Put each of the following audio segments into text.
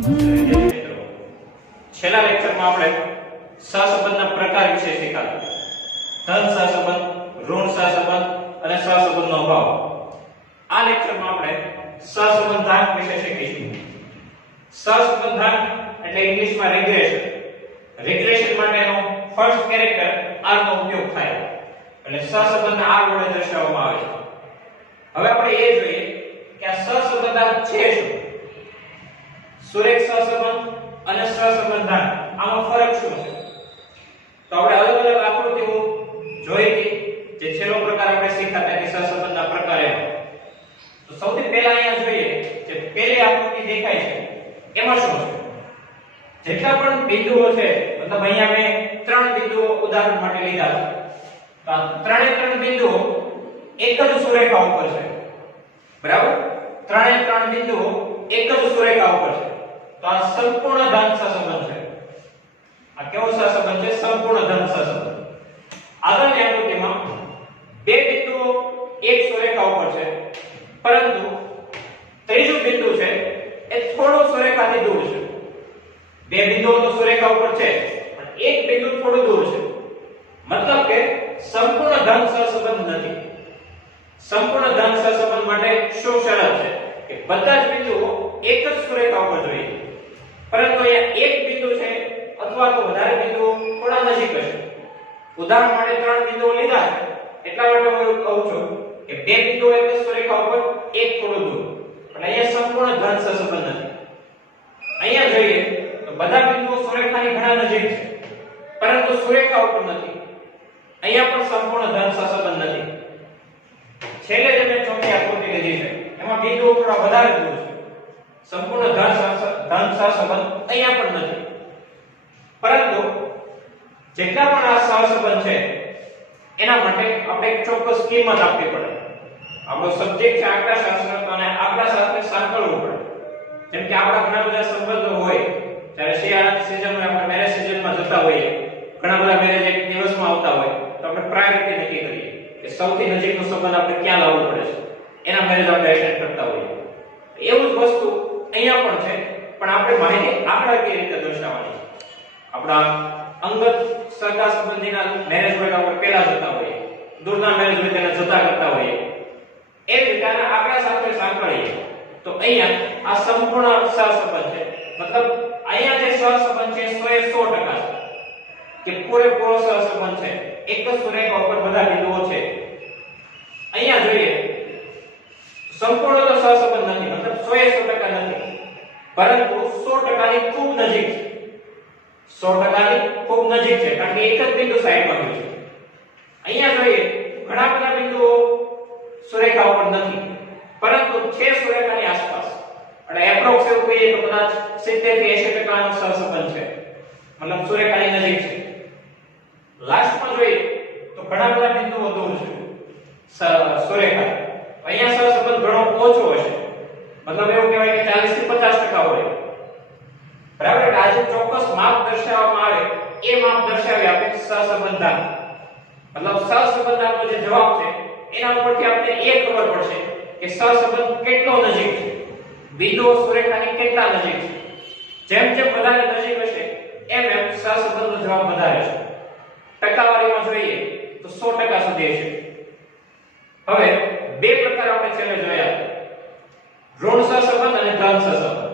મિત્રો છેલ્લા લેક્ચરમાં આપણે સહસંબંધના પ્રકાર વિશે શીખ્યા. ધન સહસંબંધ, ઋણ સહસંબંધ અને સહસંબંધનો અભાવ. આ લેક્ચરમાં આપણે સહસંબંધાંક વિશે શીખીશું. સહસંબંધાંક એટલે ઇંગ્લિશમાં રિગ્રેશન. રિગ્રેશન માટેનો ફર્સ્ટ કેરેક્ટર r નો ઉપયોગ થાય એટલે સહસંબંધ r વડે દર્શાવવામાં આવે છે. હવે આપણે એ જોઈએ કે આ સહસંબંધાંક છે શું. સુરેખ સહસંબંધ અને સહસંબંધાંક આમાં ફરક શું છે? તો આપણે અલગ અલગ આકૃતિઓ જોઈ હતી. જે છેલ્લો પ્રકાર આપણે શીખ્યા હતા કે સહસંબંધના પ્રકાર એનો. તો સૌથી પહેલા અહીંયા જોઈએ જે પહેલી આકૃતિ દેખાય છે એમાં શું છે? જેટલા પણ બિંદુઓ છે, મતલબ અહીંયા મેં 3 બિંદુઓ ઉદાહરણ માટે લીધા છે. તો આ ત્રણે બિંદુઓ એક જ સુરેખા ઉપર છે. બરાબર? ત્રણે બિંદુઓ એક જ સુરેખા ઉપર છે. તો આ સંપૂર્ણ ધન સહસંબંધ છે. આ કેવો સહસંબંધ છે? સંપૂર્ણ ધન સહસંબંધ. આગળની આકૃતિમાં બે બિંદુઓ એક સુરેખા ઉપર છે, પરંતુ ત્રીજું બિંદુ છે એ થોડું સુરેખાથી દૂર છે. બે બિંદુઓ તો સુરેખા ઉપર છે, પણ એક બિંદુ થોડું દૂર છે. મતલબ કે સંપૂર્ણ ધન સહસંબંધ નથી. સંપૂર્ણ ધન સહસંબંધ માટે શું શરત છે કે બધા જ બિંદુઓ એક જ સુરેખા ઉપર જોઈએ, પરંતુ અહીંયા એક બિંદુ છે અથવા તો વધારે બિંદુઓ થોડા નજીક હશે. ઉદાહરણ માટે 3 બિંદુઓ લીધા છે, એટલા માટે હું કહું છું કે બે બિંદુઓ એક જ સુરેખા ઉપર, એક થોડું દૂર. પણ અહીંયા સંપૂર્ણ ધન સહસંબંધ નથી. અહીંયા જોઈએ તો બધા બિંદુઓ સુરેખાની ઘણા નજીક છે, પરંતુ સુરેખા ઉપર નથી. અહીંયા પણ સંપૂર્ણ ધન સહસંબંધ નથી. છેલ્લે જે મેં ચોથી આકૃતિ લીધી છે એમાં બિંદુઓ થોડા વધારે દૂર છે. સંપૂર્ણ ધન સહસંબંધ અહીંયા પણ નથી. પરંતુ જેટલા પણ આ સહસંબંધ છે એના માટે આપણે એક ચોક્કસ કિંમત આપવી પડે. આપણો સબ્જેક્ટ છે આંકડાશાસ્ત્ર, તો અને આંકડાશાસ્ત્રને સાંકળવું પડે. જેમ કે આપણા ઘણા બધા સંબંધો હોય, જ્યારે શિયાળાની સિઝનમાં આપણે મેરેજ સિઝનમાં જતા હોઈએ, ઘણા બધા મેરેજ એક દિવસમાં આવતા હોય, તો આપણે પ્રાયોરિટી નક્કી કરીએ કે સૌથી નજીકનો સંબંધ આપણે ક્યાં લાવવો પડે છે, એના મેરેજ આપણે એટેન્ડ કરતા હોઈએ. એવું જ વસ્તુ અહીંયા પણ છે, પણ આપણે માહિતી આંકડાકીય રીતે દર્શાવવાની છે. આપણા અંગત સગા સંબંધીના મેરેજ હોય આપણે પહેલા જતા હોઈએ, દૂરના મેરેજ હોય તેને જતા કરતા હોઈએ. એ રીતે આંકડા સાથે સાંકળીએ તો અહીંયા આ સંપૂર્ણ સહસંબંધ છે. મતલબ અહીંયા જે સહસંબંધ છે 100% છે કે પૂરેપૂરો સહસંબંધ છે. એક જ સુરેખા ઉપર બધા બિંદુઓ છે. અહીંયા જોઈએ સંપૂર્ણ તો સહસંબંધ નથી, મતલબ 100% નથી, પરંતુ 100% ની ખૂબ નજીક છે. 100% ની ખૂબ નજીક છે, કારણ કે એક જ બિંદુ સાઈડમાં છે. અહીંયા જોઈએ ઘણા બધા બિંદુઓ સુરેખા ઉપર નથી, પરંતુ છે સુરેખાની આસપાસ. એટલે એપ્રોક્સ એવું કહીએ તો કદાચ 70 થી 80% નો સહસંબંધ છે, મતલબ સુરેખાની નજીક છે. લાસ્ટમાં જોઈએ તો ઘણા બધા બિંદુઓ દૂર છે સુરેખા. અહીંયા સહસંબંધ ઘણો ઓછો હશે, મતલબ એવું કહેવાય કે 40 થી 50% હોય. બરાબર? એટલે આ જે ચોક્કસ માપ દર્શાવવામાં આવે એ માપ દર્શાવી આપે સહસંબંધાંક. મતલબ સહસંબંધાંકનો જે જવાબ છે એના ઉપરથી આપણે એ ખબર પડશે કે સહસંબંધ કેટલો નજીક છે, બિંદુઓ સુરેખાની કેટલા નજીક છે. જેમ જેમ વધારે નજીક હશે એમ સહસંબંધનો જવાબ વધારે છે. ટકાવારીમાં જોઈએ તો 100% સુધી છે. હવે બે પ્રકાર આપણે છેલ્લે જોયા, ઋણ સહસંબંધ અને ધન સહસંબંધ.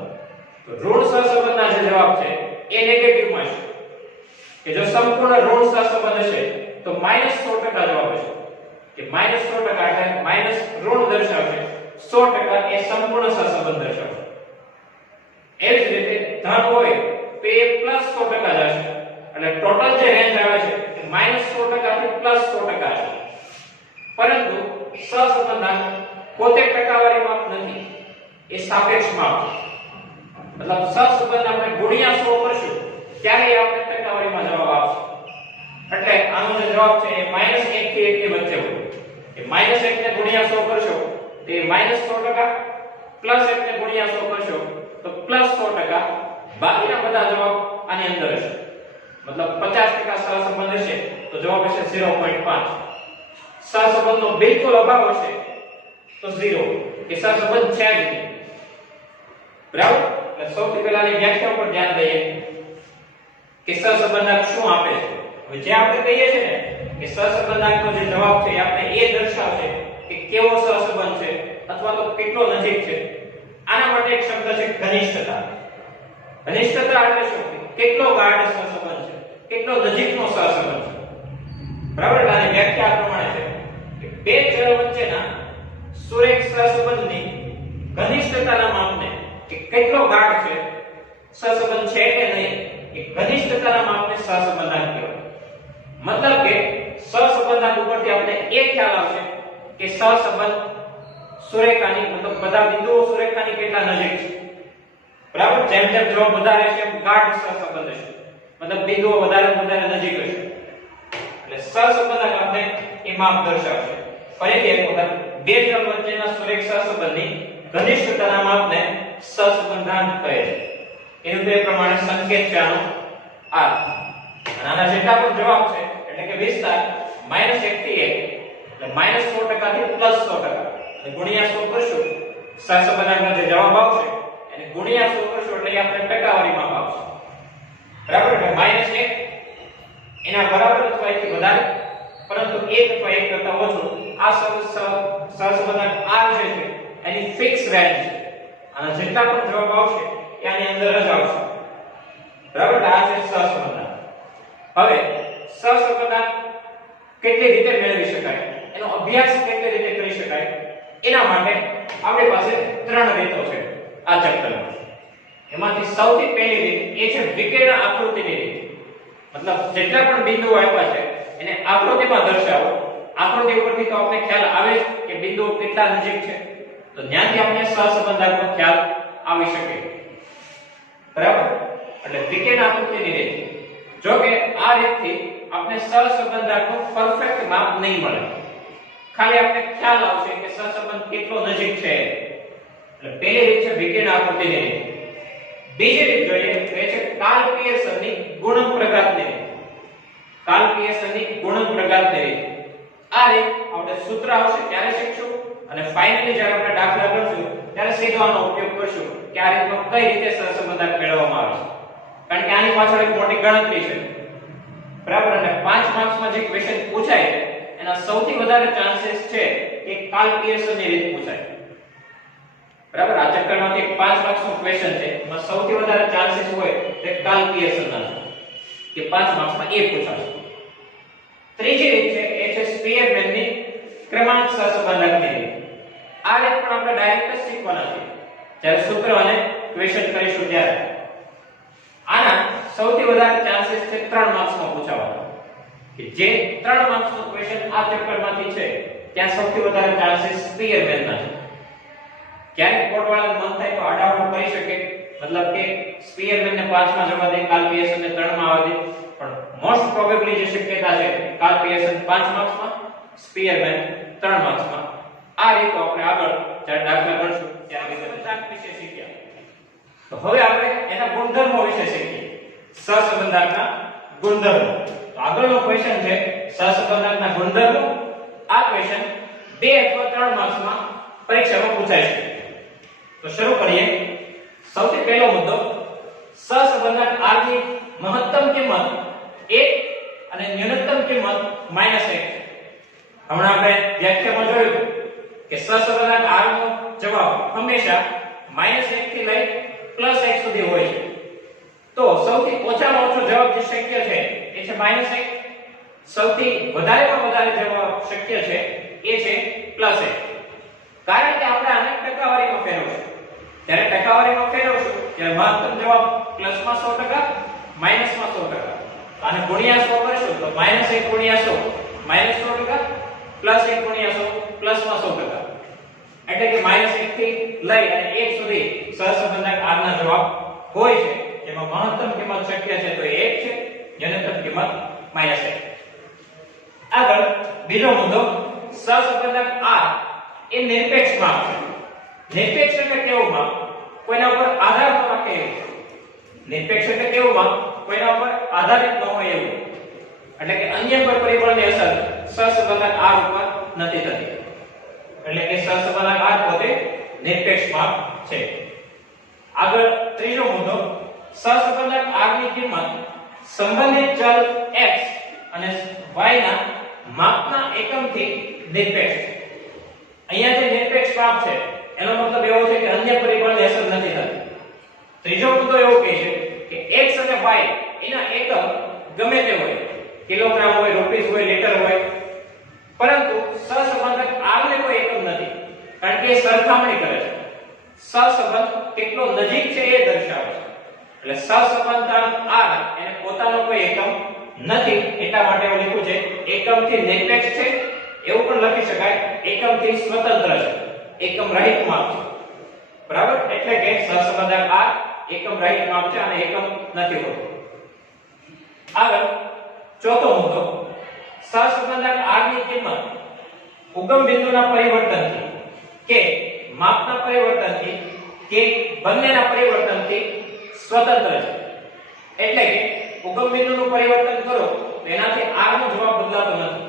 તો ઋણ સહસંબંધના જે જવાબ છે એ નેગેટિવમાં છે, કે જો સંપૂર્ણ ઋણ સહસંબંધ હશે તો -100% જવાબ હશે, કે -100% એટલે માઈનસ ઋણ દર્શાવશે, 100% એ સંપૂર્ણ સહસંબંધ દર્શાવશે. એ જ રીતે ધન હોય તો એ +100% હશે, એટલે ટોટલ જે રેન્જ આવે છે એ -100% થી +100% છે. પરંતુ સહસંબંધાંક પોતે ટકાવારી માપ નથી, એ સાપેક્ષ માપ છે. મતલબ સહસંબંધ આપણે ગુણ્યા 100 કરશું ત્યારે આપણે ટકાવારીમાં જવાબ આપશે. એટલે આનો જે જવાબ છે એ -1 થી 1 ની વચ્ચે હોય. કે -1 ને ગુણ્યા 100 કરશો તો એ -100%, +1 ને ગુણ્યા 100 કરશો તો +100%. બાકીના બધા જવાબ આની અંદર હશે. મતલબ 50% સહસંબંધ હશે તો જવાબ હશે 0.5. સહસંબંધનો બિલકુલ અભાવ હશે તો 0, કે સહસંબંધ છે જ નહીં. બરાબર? એટલે સૌથી પહેલાની વ્યાખ્યા પર ધ્યાન દઈએ કે સહસંબંધાંક શું આપે છે. હવે જે આપણે કહીએ છીએ ને કે સહસંબંધાંકનો જે જવાબ છે એ આપણે એ દર્શાવશે કે કેવો સહસંબંધ છે અથવા તો કેટલો નજીક છે. આના માટે એક શબ્દ છે ઘનિષ્ઠતા. ઘનિષ્ઠતા એટલે શું? કેટલો ગાઢ સહસંબંધ છે, કેટલો નજીકનો સહસંબંધ છે. બરાબર. આની વ્યાખ્યા આ પ્રમાણે છે કે બે ચલ વચ્ચેના સુરેખ સહસંબંધની ઘનિષ્ઠતાના માપને કે કેટલો ગાઢ છે સહસંબંધ છે કે નહીં એ ઘનિષ્ઠતાના માપને સહસંબંધાંક કહેવાય. મતલબ કે સહસંબંધાંક ઉપરથી આપણે એ ખ્યાલ આવશે કે સહસંબંધ સુરેખાની મતલબ બધા બિંદુઓ સુરેખાની કેટલા નજીક છે. બરાબર. જેમ જેમ જવાબ વધારે છે એમ ગાઢ સહસંબંધ હશે, મતલબ બિંદુઓ વધારે વધારે નજીક હશે. એટલે સહસંબંધાંક આપણે એ માપ દર્શાવશે. ફરીથી એક વખત બે ચલ વચ્ચેના સુરેખ સહસંબંધની ઘનિષ્ઠતાના માપને સહસંબંધાંક કહે છે. એનું તે પ્રમાણે સંકેત છે આનો r. અને આના જેટલા પણ જવાબ છે એટલે કે વિસ્તાર -1 થી 1 એટલે -100% થી +100%. એટલે ગુણ્યા 100 કરશું સહસંબંધાંકનો જે જવાબ આવશે એને ગુણ્યા 100 કરશું એટલે આપણે ટકાવારીમાં આવશે. બરાબર. એટલે -1 એના બરાબર અથવા એથી વધારે પરંતુ 1 અથવા 1 કરતા ઓછું આ સહસંબંધાંક r જે છે એની ફિક્સ રેન્જ છે. અને જેટલા પણ જવાબ આવશે એ આની અંદર જ આવશે. બરાબર. આ છે સહસંબંધાંક. હવે સહસંબંધાંક કેટલી રીતે મેળવી શકાય, એનો અભ્યાસ કેટલી રીતે કરી શકાય, એના માટે આપણી પાસે 3 રીતો છે આ ચેપ્ટરમાં. એમાંથી સૌથી પહેલી રીત એ છે વિકર્ણ આકૃતિની રીત. મતલબ જેટલા પણ બિંદુઓ આપ્યા છે એને આકૃતિમાં દર્શાવો. આકૃતિ ઉપરથી તો આપણે ખ્યાલ આવે જ કે બિંદુઓ કેટલા નજીક છે, તો ત્યાંથી આપણે સહસંબંધાંકનો ખ્યાલ આવી શકે. બરાબર. એટલે વિકર્ણ આકૃતિની રીત. જો કે આ રીતથી આપણે સહસંબંધાંકનું પરફેક્ટ માપ નહીં મળે, ખાલી આપણે ખ્યાલ આવશે કે સહસંબંધ કેટલો નજીક છે. એટલે પહેલી રીત છે વિકર્ણ આકૃતિની રીત. બીજી રીત જોઈએ તો એ છે કાર્લ પિયર્સનની ગુણક પ્રઘાતની રીત. કાર્લ પિયર્સનની ગુણક પ્રઘાતની રીત. આ રીત આપણે સૂત્ર આવશે ત્યારે શીખશું અને ફાઇનલી જ્યારે આપણે દાખલા કરશું ત્યારે સીધો આનો ઉપયોગ કરશું કે આ રીતનો કઈ રીતે સહસંબંધાંક મેળવવામાં આવે છે. કારણ કે આની પાછળ એક મોટી ગણતરી છે. બરાબર. અને 5 માર્ક્સમાં જે ક્વેશ્ચન પૂછાય છે એના સૌથી વધારે ચાન્સીસ છે કે કાર્લ પિયર્સનની રીત પૂછાય. બરાબર. આ ચેપ્ટરમાંથી 5 માર્ક્સનો ક્વેશ્ચન છે એમાં સૌથી વધારે ચાન્સીસ હોય તે કાર્લ પિયર્સનના કે 5 માર્ક્સમાં એ પૂછાશે. ત્રીજી રીત છે એ છે સ્પીયરમેનની ક્રમાંક સહસંબંધાંકની રીત. આ રીત પણ આપણે ડાયરેક્ટ જ શીખવાના છે જ્યારે સૂત્ર અને ક્વેશ્ચન કરીશું ત્યારે. આના સૌથી વધારે ચાન્સીસ છે 3 માર્ક્સમાં પૂછાવાનો કે જે 3 માર્ક્સનો ક્વેશ્ચન આ ચેપ્ટરમાંથી છે ત્યાં સૌથી વધારે ચાન્સીસ સ્પીયરમેનના છે. ક્યારેક કોડવાળાને મન થાય તો આડાવડું કરી શકે, મતલબ કે સ્પીયરમેનને 5 માં જવા દે, કાર્લ પિયર્સનને 3 માં આવવા દે, પણ મોસ્ટ પ્રોબેબલી જે શક્યતા છે કાર્લ પિયર્સન 5 માર્ક્સમાં, સ્પીયરમેન 3 માર્ક્સમાં. આ રીતો આપણે આગળ જ્યારે દાખલા કરશું ત્યારે સહસંબંધાંક વિશે શીખ્યા. તો હવે આપણે એના ગુણધર્મો વિશે શીખીએ. સહસંબંધાંકના ગુણધર્મો. તો આગળનો ક્વેશ્ચન છે સહસંબંધાંકના ગુણધર્મો. આ ક્વેશ્ચન 2 અથવા 3 માર્ક્સમાં પરીક્ષામાં પૂછાય છે. તો શરૂ કરીએ. સૌથી પહેલો મુદ્દો સહસંબંધાંક r ની મહત્તમ કિંમત 1 અને ન્યૂનતમ કિંમત -1 છે. હમણાં આપણે વ્યાખ્યામાં જોયું કે સહસંબંધાંક r નો જવાબ હંમેશા -1 થી લઈ +1 સુધી હોય છે. તો સૌથી ઓછામાં ઓછો જવાબ જે શક્ય છે એ છે -1. સૌથી વધારેમાં વધારે જવાબ શક્ય છે એ છે +1. કારણ કે આપણે આને ટકાવારીમાં ફેરવશું. જ્યારે ટકાવારીમાં ફેરવશું ત્યારે મહત્તમ જવાબ પ્લસમાં 100%, માઈનસમાં 100%. આને ગુણ્યા 100 કરશું તો -1 ગુણ્યા 100 -100%, +1 ગુણ્યા 100 પ્લસમાં 100%. એટલે કે -1 થી લઈ અને 1 સુધી સહસંબંધાંક r ના જવાબ હોય છે. એમાં મહત્તમ કિંમત શક્ય છે તો 1 છે, ન્યૂનતમ કિંમત -1. આગળ બીજો મુદ્દો સહસંબંધાંક r એ નિરપેક્ષ માપ છે. નિરપેક્ષ એટલે કેવું માપ? કોઈના ઉપર આધાર ન રાખે એવું. નિરપેક્ષ એટલે કેવું માપ? કોઈના ઉપર આધારિત ન હોય એવું. એટલે કે અન્ય કોઈ પરિબળની અસર સહસંબંધાંક r ઉપર નથી થતી. એટલે કે સહસંબંધાંક r પોતે નિરપેક્ષ માપ છે. આગળ ત્રીજો મુદ્દો, સહસંબંધક r ની કિંમત સંબંધિત ચલ x અને y ના માપના એકમથી નિરપેક્ષ. અહીંયા જે નિરપેક્ષ માપ છે એનો મતલબ એવો છે કે અન્ય પરિબળને અસર નથી થતી. ત્રીજો મુદ્દો એવો કહે છે કે x અને y એના એકમ ગમે તે હોય, કિલોગ્રામ હોય, રૂપીસ હોય, લીટર હોય, પરંતુ સહસંબંધક r ને કોઈ એકમ નથી, કારણ કે એ સરખામણી કરે છે. સહસંબંધ કેટલો નજીક છે એ દર્શાવે છે. એટલે સહસંબંધક r એને પોતાનો કોઈ એકમ નથી, એટલા માટે એવું લખ્યું છે એકમથી નિરપેક્ષ છે. એવું પણ લખી શકાય એકમથી સ્વતંત્ર છે, એકમ રહિત માપ છે. બરાબર? એટલે કે સહસંબંધક r એકમ રહિત માપ છે અને એકમ નથી હોતું. આગળ ચોથો મુદ્દો, સહસંબંધક r ની કિંમત ઉગમ બિંદુના પરિવર્તનથી કે માપના પરિવર્તનથી કે બંનેના પરિવર્તનથી સ્વતંત્ર છે. એટલે કે ઉગમ બિંદુનું પરિવર્તન કરો તો એનાથી r નો જવાબ બદલાતો નથી,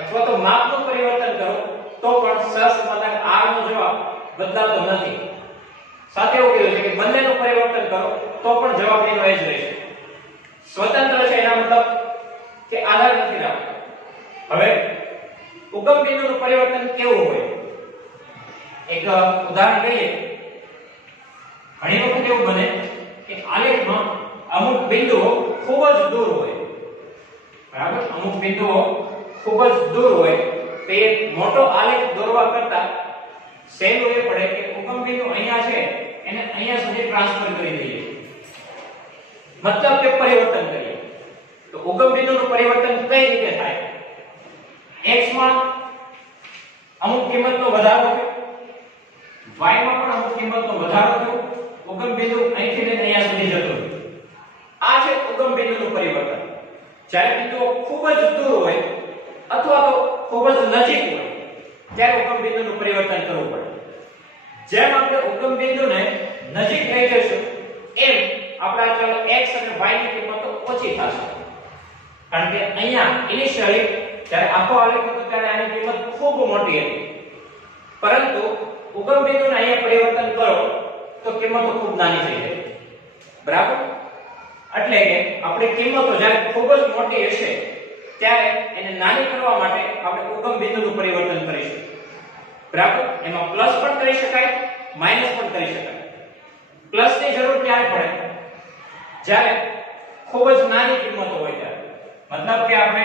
અથવા તો માપનું પરિવર્તન કરો તો પણ સહસંબંધક r નો જવાબ બદલાતો નથી. સાથે એવું કીધું છે કે બંનેનું પરિવર્તન કરો તો પણ જવાબ એનો એ જ રહેશે. સ્વતંત્ર છે એના મતલબ કે આધાર નથી રાખતો. હવે ઉગમ બિંદુનું પરિવર્તન કેવું હોય? એક ઉદાહરણ લઈએ. ઘણી વખત એવું બને કે આલેખમાં અમુક બિંદુઓ ખૂબ જ દૂર હોય. બરાબર? અમુક બિંદુઓ ખૂબ જ દૂર હોય તો એ મોટો આલેખ દોરવા કરતા સહેલું એ પડે કે ઉગમ બિંદુ અહીંયા છે એને અહીંયા સુધી ટ્રાન્સફર કરી દઈએ, મતલબ કે પરિવર્તન કરીએ. તો ઉગમ બિંદુનું પરિવર્તન કઈ રીતે થાય? x માં અમુક કિંમતનો વધારો થયો, y માં પણ અમુક કિંમતનો વધારો થયો, ઉગમ બિંદુ અહીંથી લઈને અહીંયા સુધી જતો રહ્યો. આ છે ઉગમ બિંદુનું પરિવર્તન. જ્યારે બિંદુઓ ખૂબ જ દૂર હોય અથવા તો ખૂબ જ નજીક હોય ત્યારે ઉગમ બિંદુનું પરિવર્તન કરવું પડે. જેમ આપણે ઉગમ બિંદુને નજીક લઈ જઈશું એમ આપણા ચલ x અને y ની કિંમતો ઓછી થશે. કારણ કે અહીંયા ઇનિશિયલી જ્યારે આખો આલેખ હતો ત્યારે આની કિંમત ખૂબ મોટી હતી, પરંતુ ઉગમ બિંદુને અહીંયા પરિવર્તન કરો તો કિંમતો ખૂબ નાની થઈ જાય. બરાબર? એટલે કે આપણી કિંમતો જ્યારે ખૂબ જ મોટી હશે ત્યારે એને નાની કરવા માટે આપણે ઉગમ બિંદુનું પરિવર્તન કરીશું. બરાબર? એમાં પ્લસ પણ કરી શકાય, માઈનસ પણ કરી શકાય. પ્લસ ની જરૂર ક્યારે પડે? જ્યારે ખૂબ જ નાની કિંમતો હોય ત્યારે. મતલબ કે આપણે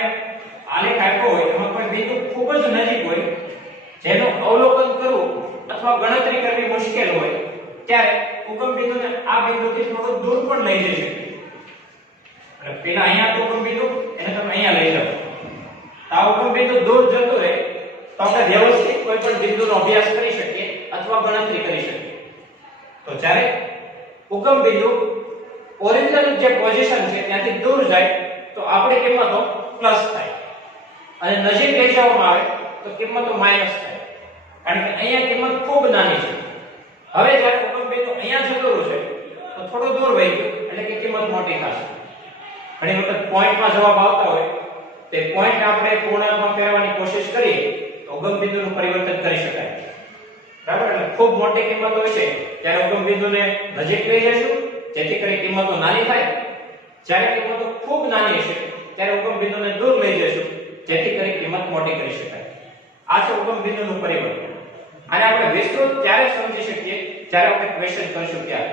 આલેખ આપ્યો હોય એમાં કોઈ બિંદુ ખૂબ જ નજીક હોય જેનું અવલોકન કરવું અથવા ગણતરી કરવી મુશ્કેલ હોય ત્યારે ઉગમ બિંદુને આ બિંદુથી થોડું દૂર પણ લઈ જઈ શકીએ. એટલે પેલા અહીંયા ઉગમ બિંદુ એને તમે અહીંયા લઈ જાઓ. આ ઉગમ બિંદુ દૂર જતું રહે તો આપણે વ્યવસ્થિત કોઈ પણ બિંદુનો અભ્યાસ કરી શકીએ અથવા ગણતરી કરી શકીએ. તો જ્યારે ઉગમ બિંદુ ઓરિજિનલ જે પોઝિશન છે ત્યાંથી દૂર જાય તો આપણી કિંમતો પ્લસ થાય અને નજીક લઈ જવામાં આવે તો કિંમતો માઈનસ થાય. કારણ કે અહીંયા કિંમત ખૂબ નાની છે. હવે જ્યારે ઉગમ બિંદુ અહીંયા જતું છે તો થોડું દૂર વહી ગયું એટલે કે કિંમત મોટી થશે. ઘણી વખત પોઈન્ટમાં જવાબ આવતા હોય તે પોઈન્ટ આપણે પૂર્ણાંકમાં ફેરવવાની કોશિશ કરીએ તો ઉગમ બિંદુનું પરિવર્તન કરી શકાય. બરાબર? એટલે ખૂબ મોટી કિંમત હોય છે ત્યારે ઉગમ બિંદુને નજીક લઈ જઈશું જેથી કરી કિંમતો નાની થાય. જ્યારે કિંમતો ખૂબ નાની હશે ત્યારે ઉગમ બિંદુને દૂર લઈ જઈશું જેથી કરી કિંમત મોટી કરી શકાય. આ છે ઉગમ બિંદુનું પરિવર્તન. અને આપણે વિસ્તૃત ત્યારે સમજી શકીએ જ્યારે આપણે ક્વેશ્ચન કરશું ત્યારે.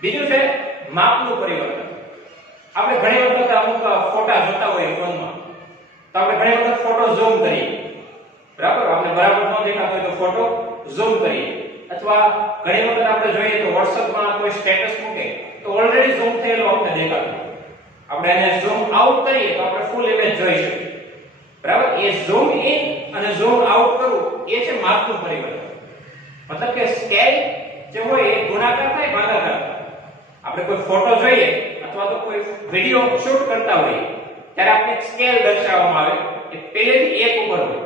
બીજું છે માપનું પરિવર્તન. આપણે ઘણી વખત અમુક ફોટા જોતા હોઈએ ફોનમાં તો આપણે ઘણી વખત ફોટો ઝૂમ કરીએ. બરાબર? આપણે બરાબર ન દેખાતો હોય તો ફોટો ઝૂમ કરીએ, અથવા ઘણી વખત આપણે જોઈએ તો WhatsApp માં કોઈ સ્ટેટસ મૂકે તો ઓલરેડી ઝૂમ થયેલો આપણે દેખાતો. આપણે એને ઝૂમ આઉટ કરીએ તો આપણે ફૂલ ઇમેજ જોઈ શકીએ. બરાબર? એ ઝૂમ ઇન અને ઝૂમ આઉટ કરવું એ છે માપનું પરિવર્તન. મતલબ કે સ્કેલ જે હોય એ ગુણાકાર થાય, ભાગાકાર થાય. આપણે કોઈ ફોટો જોઈએ અથવા તો કોઈ વિડિયો શૂટ કરતા હોઈએ ત્યારે આપણે સ્કેલ દર્શાવવામાં આવે કે પહેલેથી 1 ઉપર હોય.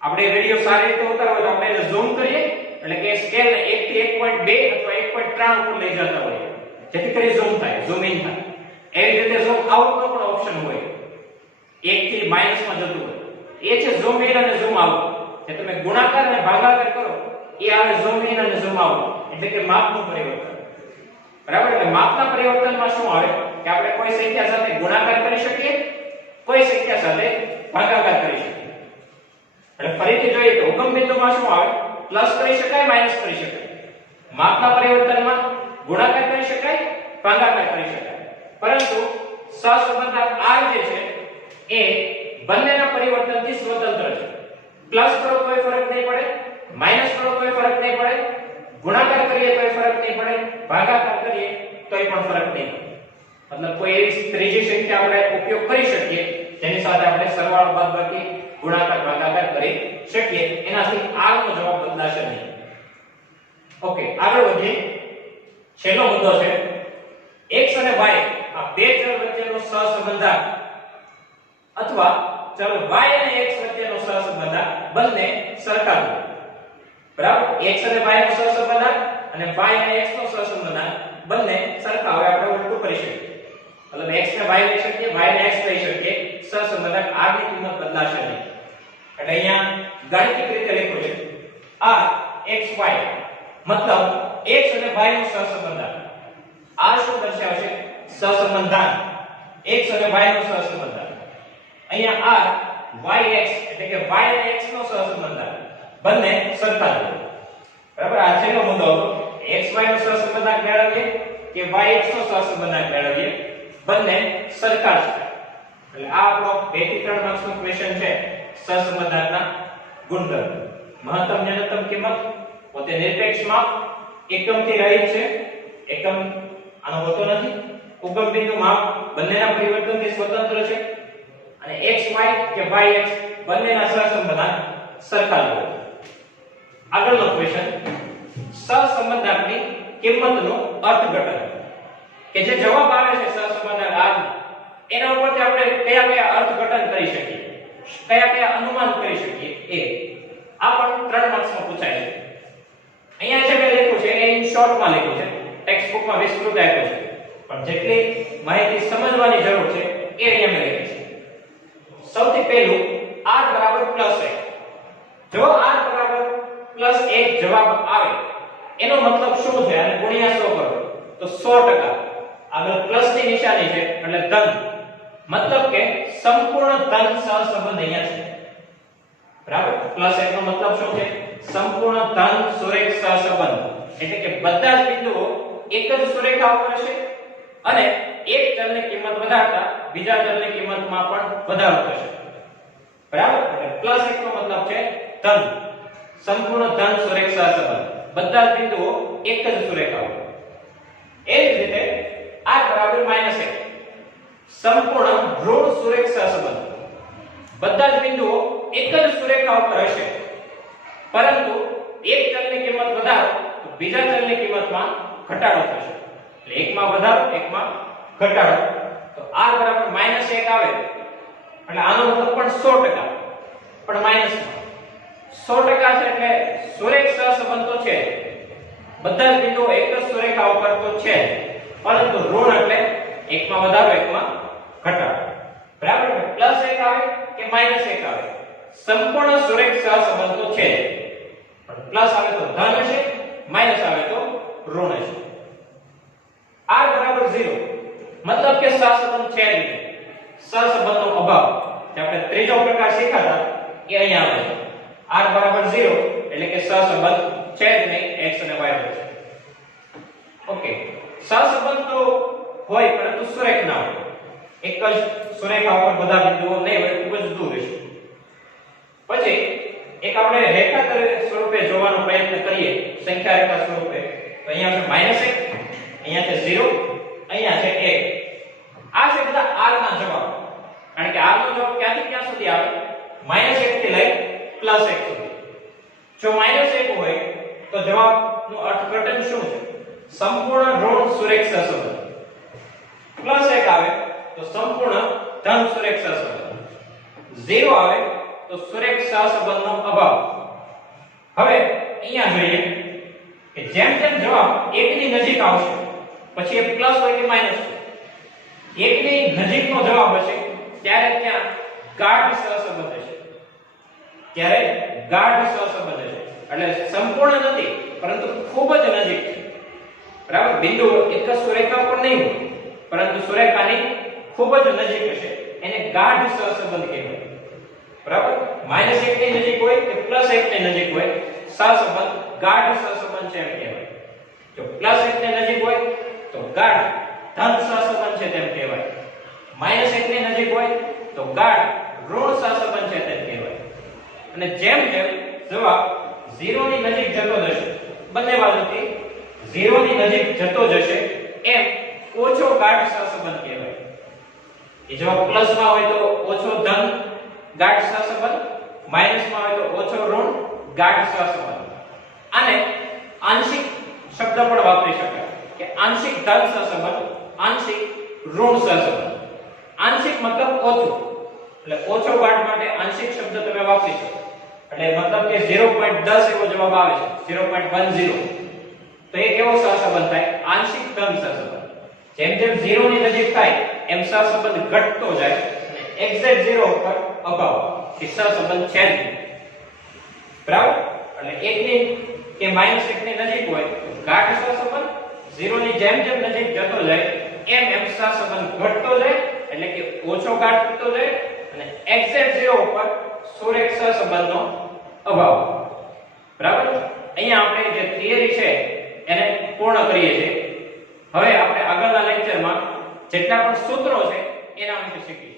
આપણે વિડિયો સારી રીતે ઉતારવો તો આપણે એને ઝૂમ કરીએ એટલે કે સ્કેલને 1 થી 1.2 અથવા 1.3 ઉપર લઈ જતા હોઈએ જેથી કરી ઝૂમ થાય, ઝૂમ ઇન થાય. એવી રીતે ઝૂમ આઉટ નો પણ ઓપ્શન હોય, 1 થી માઈનસમાં જતું હોય. એ છે ઝૂમ ઇન અને ઝૂમ આઉટ. જે તમે ગુણાકાર અને ભાગાકાર કરો એ આવે ઝૂમ ઇન અને ઝૂમ આઉટ. એટલે કે માપનું પરિવર્તન. બરાબર, એટલે માપના પરિવર્તનમાં શું આવે કે આપણે કોઈ સંખ્યા સાથે ગુણાકાર કરી શકીએ, કોઈ સંખ્યા સાથે ભાગાકાર કરી શકીએ. એટલે ફરીથી જોઈએ તો ઉગમ બિંદુમાં શું આવે, પ્લસ કરી શકાય, માઈનસ કરી શકાય. માપના પરિવર્તનમાં ગુણાકાર કરી શકાય, ભાગાકાર કરી શકાય. પરંતુ સહસંબંધક r જે છે એ બંનેના પરિવર્તનથી સ્વતંત્ર છે. પ્લસ કરો તોય ફરક નહીં પડે, માઈનસ કરો તોય ફરક નહીં પડે, ગુણાકાર કરીએ તોય ફરક નહીં પડે, ભાગાકાર કરીએ તોય પણ ફરક નહીં પડે. મતલબ કોઈ એવી ત્રીજી સંખ્યા આપણે ઉપયોગ કરી શકીએ જેની સાથે આપણે સરવાળો બાદબાકી ગુણાકાર ભાગાકાર કરી શકીએ, એનાથી r નો જવાબ બદલાશે નહીં. ઓકે, આગળ વધીએ. છેલ્લો મુદ્દો છે x અને y આ બે ચલ વચ્ચેનો સહસંબંધાંક અથવા ચલ y અને x વચ્ચેનો સહસંબંધાંક બંને સરખા હોય. બરાબર, x અને y નો સહસંબંધાંક અને y અને x નો સહસંબંધાંક બંને સરખા હોય. આપણે ઉલટું કરી શકીએ, મતલબ x ને y લઈ શકીએ, y ને x લઈ શકીએ, સહસંબંધાંક r ની કિંમત બદલાશે નહીં. એટલે અહીંયા ગાણિતિક રીતે લખ્યું છે r x y મતલબ x અને y નો સહસંબંધાંક. આ શું દર્શાવશે, સહસંબંધાંક x અને y નો સહસંબંધાંક. અહીંયા r y x એટલે કે y અને x નો સહસંબંધાંક બંને સરખા છે. બરાબર, આ છેલ્લો મુદ્દો હતો. x y નો સહસંબંધાંક મેળવીએ કે y x નો સહસંબંધાંક મેળવીએ, બંને સરખા છે. એટલે આ આપણો 2 થી 3 માર્ક્સનો ક્વેશ્ચન છે. સહસંબંધાંકના ગુણધર્મ. મહત્તમ ન્યૂનતમ કિંમત પોતે નિરપેક્ષ માપ, એકમથી રહિત છે, એકમ આનો હોતો નથી. ઉગમ બિંદુ માપ બંનેના પરિવર્તનથી સ્વતંત્ર છે અને x y કે y x બંનેના સહસંબંધાંક સરખા છે. આગળનો ક્વેશ્ચન, સહસંબંધાંકની કિંમતનું અર્થઘટન. કે જે જવાબ આવે છે સહસંબંધાંક r એના ઉપરથી આપણે કયા કયા અર્થઘટન કરી શકીએ, કયા કયા અનુમાન કરી શકીએ, એ આ પણ 3 માર્ક્સમાં પૂછાય છે. અહીંયા જે મેં લખ્યું છે એ ઇન શોર્ટમાં લખ્યું છે, ટેક્સ્ટ બુકમાં વિસ્તૃત આપ્યું છે, પણ જેટલી માહિતી સમજવાની જરૂર છે એ અહીંયા મેં લખી છે. સૌથી પહેલું r બરાબર +1. જો r બરાબર +1 જવાબ આવે એનો મતલબ શું છે અને ગુણ્યા 100 કરો તો 100%. આગળ પ્લસ ની નિશાની છે એટલે ધન, મતલબ કે સંપૂર્ણ ધન સહસંબંધ અહીંયા છે. બરાબર, +1 નો મતલબ શું છે, સંપૂર્ણ ધન સુરેખ સહસંબંધ. એટલે કે બધા જ બિંદુઓ એક જ સુરેખા ઉપર હશે અને એક ચલની કિંમત વધારતા બીજા ચલની કિંમતમાં પણ વધારો થશે. બરાબર, એટલે +1 નો મતલબ છે ધન, સંપૂર્ણ ધન સુરેખ સહસંબંધ. બધા જ બિંદુઓ એક જ સુરેખા ઉપર. એ જ રીતે r બરાબર -1, સંપૂર્ણ ઋણ સુરેખ સહસંબંધ. બધા જ બિંદુઓ એક જ સુરેખા ઉપર હશે, પરંતુ એક ચલની કિંમત વધારો તો બીજા ચલની કિંમતમાં ઘટાડો થશે. એટલે એકમાં વધારો એકમાં ઘટાડો. તો r બરાબર -1 આવે એટલે આનો મતલબ પણ 100%, પણ માઈનસમાં 100% છે એટલે સુરેખ સહસંબંધ તો છે, બધા જ બિંદુઓ એક જ સુરેખા ઉપર તો છે, પરંતુ ઋણ એટલે એકમાં વધારો એકમાં ઘટાડો. બરાબર, +1 આવે કે -1 આવે, સંપૂર્ણ સુરેખ સહસંબંધ તો છે, પણ પ્લસ આવે તો ધન હશે, માઈનસ આવે તો ઋણ હશે. r બરાબર 0 મતલબ કે સહસંબંધ છે જ નહીં, સહસંબંધનો અભાવ. જે આપણે ત્રીજો પ્રકાર શીખ્યા હતા એ અહીંયા આવે છે. r બરાબર 0 એટલે કે સહસંબંધ છે જ નહીં x અને y વચ્ચે. ઓકે, સહસંબંધ તો હોય પરંતુ સુરેખ ના હોય, એક જ સુરેખા ઉપર બધા બિંદુઓ નહીં હોય, ખૂબ જ દૂર હશે. પછી એક આપણે રેખા સ્વરૂપે જોવાનો પ્રયત્ન કરીએ, સંખ્યા રેખા સ્વરૂપે. તો અહીંયા છે -1, અહીંયા છે 0, અહીંયા છે 1. આ છે બધા r ના જવાબ. કારણ કે r નો જવાબ ક્યાંથી ક્યાં સુધી આવે, -1 થી લઈ +1 સુધી. જો -1 હોય તો જવાબનું અર્થઘટન શું છે, સંપૂર્ણ ઋણ સુરેખ સહસંબંધ. +1 આવે તો સંપૂર્ણ ધન સુરેખ સહસંબંધ. 0 આવે તો સુરેખ સહસંબંધનો અભાવ. હવે અહીંયા જોઈએ કે જેમ જેમ જવાબ 1 ની નજીક આવશે પછી એ પ્લસ હોય કે માઈનસ હોય, 1 ની નજીકનો જવાબ હશે ત્યારે ત્યાં ગાઢ સહસંબંધ હશે, ત્યારે ગાઢ સહસંબંધ હશે. એટલે સંપૂર્ણ નથી પરંતુ ખૂબ જ નજીક છે. બરાબર, બિંદુ એક જ સુરેખા પર નહીં હોય પરંતુ સુરેખાની ખૂબ જ નજીક હશે, એને ગાઢ સહસંબંધ કહેવાય. બરાબર, -1 ની નજીક હોય કે +1 ની નજીક હોય, સહસંબંધ ગાઢ સહસંબંધ છે એમ કહેવાય. જો +1 ની નજીક હોય તો ગાઢ ધન સહસંબંધ છે તેમ કહેવાય. -1 ની નજીક હોય તો ગાઢ ઋણ સહસંબંધ છે તેમ કહેવાય. અને જેમ જેમ જવાબ 0 ની નજીક જતો જશે, બંને બાજુથી 0 ની નજીક જતો જશે, એમ ઓછો ગાઢ સહસંબંધ કહેવાય. એ જવાબ પ્લસમાં હોય તો ઓછો ધન ગાઢ સહસંબંધ, માઈનસમાં હોય તો ઓછો ઋણ ગાઢ સહસંબંધ. આને આંશિક શબ્દ પણ વાપરી શકાય કે આંશિક ધન સહસંબંધ, આંશિક ઋણ સહસંબંધ. આંશિક મતલબ ઓછું, એટલે ઓછો ગાઢ માટે આંશિક શબ્દ તમે વાપરી શકો. એટલે મતલબ કે 0.10 એવો જવાબ આવે છે, 0.10. તો એ કેવો સહસંબંધ થાય? આંશિક ધન સહસંબંધ. જેમ જેમ 0 ની નજીક થાય એમ સહસંબંધ ઘટતો જાય અને એક્ઝેક્ટ 0 ઉપર અભાવ કે સહસંબંધ છે જ નહીં. બરાબર, એટલે 1 ની કે -1 ની નજીક હોય તો ગાઢ સહસંબંધ, 0 ની જેમ જેમ નજીક જતો જાય એમ એમ સહસંબંધ ઘટતો જાય, એટલે કે ઓછો ગાઢ થતો જાય અને એક્ઝેક્ટ 0 ઉપર સુરેખ સહસંબંધનો અભાવ. બરાબર, અહીંયા આપણે જે થિયરી છે એને પૂર્ણ કરીએ છીએ. હવે આપણે આગળના લેક્ચરમાં જેટલા પણ સૂત્રો છે એના વિશે શીખીશું.